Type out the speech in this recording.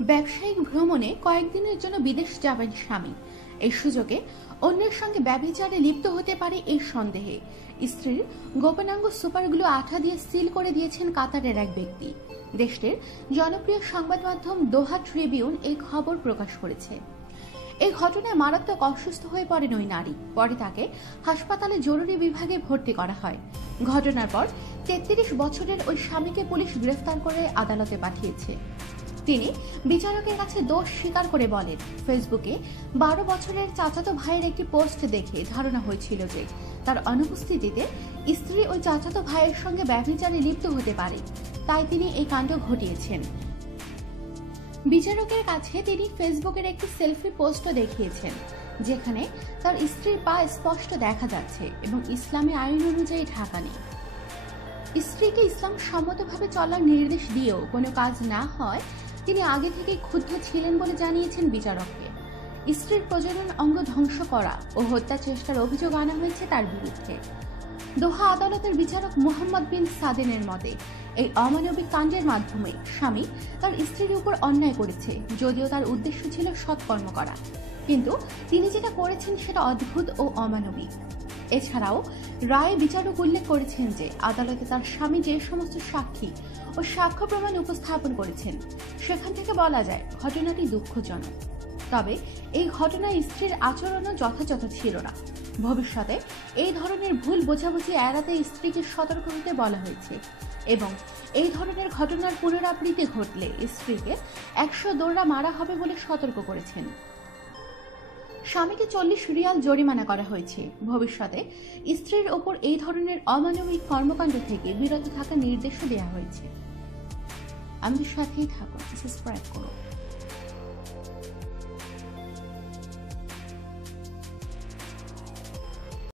ব্যবসায়িক ভ্রমণে কয়েকদিনের জন্য বিদেশ যাবেন স্বামী। এই সুযোগে অন্যের সঙ্গে ব্যভিচারে লিপ্ত হতে পারে এই সন্দেহে স্ত্রীর গোপনাঙ্গ সুপারগুলো আঠা দিয়ে সিল করে দিয়েছেন কাতারের এক ব্যক্তি। দেশটির জনপ্রিয় সংবাদ মাধ্যম দোহা ট্রিবিউন এই খবর প্রকাশ করেছে। এই ঘটনায় মারাত্মক অসুস্থ হয়ে পড়েন ওই নারী। পরে তাকে হাসপাতালে জরুরি বিভাগে ভর্তি করা হয়। ঘটনার পর ৩৩ বছরের ওই স্বামীকে পুলিশ গ্রেফতার করে আদালতে পাঠিয়েছে। তিনি বিচারকের কাছে দোষ স্বীকার করে বলেন, ফেসবুকে ১২ বছরের চাচাতো ভাইয়ের একটি পোস্ট দেখে ধারণা হয়েছিল যে তার অনুপস্থিতিতে স্ত্রী ওই চাচাতো ভাইয়ের সঙ্গে ব্যভিচারে লিপ্ত হতে পারে, তাই তিনি এই কাণ্ড ঘটিয়েছেন। বিচারকের কাছে তিনি ফেসবুকের একটি সেলফি পোস্টও দেখিয়েছেন, যেখানে তার স্ত্রীর পা স্পষ্ট দেখা যাচ্ছে এবং ইসলামী আইন অনুযায়ী ঢাকা নেই। স্ত্রীকে ইসলাম সম্মতভাবে চলার নির্দেশ দিয়েও কোনো কাজ না হয় তিনি আগে থেকেই ক্ষুব্ধ ছিলেন বলে জানিয়েছেন বিচারককে। স্ত্রীর প্রজনন অঙ্গ ধ্বংস করা ও হত্যা চেষ্টার অভিযোগ আনা হয়েছে তার বিরুদ্ধে। দোহা আদালতের বিচারক মুহাম্মদ বিন সাদেনের মতে, এই অমানবিক কাণ্ডের মাধ্যমে স্বামী তার স্ত্রীর উপর অন্যায় করেছে, যদিও তার উদ্দেশ্য ছিল সৎকর্ম করা, কিন্তু তিনি যেটা করেছেন সেটা অদ্ভুত ও অমানবিক। এছাড়াও রায়ে বিচারক উল্লেখ করেছেন যে আদালতে তার স্বামী যে সমস্ত সাক্ষী ও সাক্ষ্য প্রমাণ উপস্থাপন করেছেন সেখান থেকে বলা যায় ঘটনাটি দুঃখজনক। তবে এই ঘটনায় স্ত্রীর আচরণও যথাযথ ছিল না। ভবিষ্যতে এই ধরনের ভুল বোঝাবুঝি এড়াতে স্ত্রীকে সতর্ক হতে বলা হয়েছে এবং এই ধরনের ঘটনার পুনরাবৃত্তি ঘটলে স্ত্রীকে ১০০ দৌড়া মারা হবে বলে সতর্ক করেছেন। স্বামীকে ৪০ রিয়াল জরিমানা করা হয়েছে। ভবিষ্যতে স্ত্রীর ওপর এই ধরনের অমানবিক কর্মকাণ্ড থেকে বিরত থাকার নির্দেশও দেওয়া হয়েছে। আমাদের সাথেই থাকুন, সাবস্ক্রাইব করুন।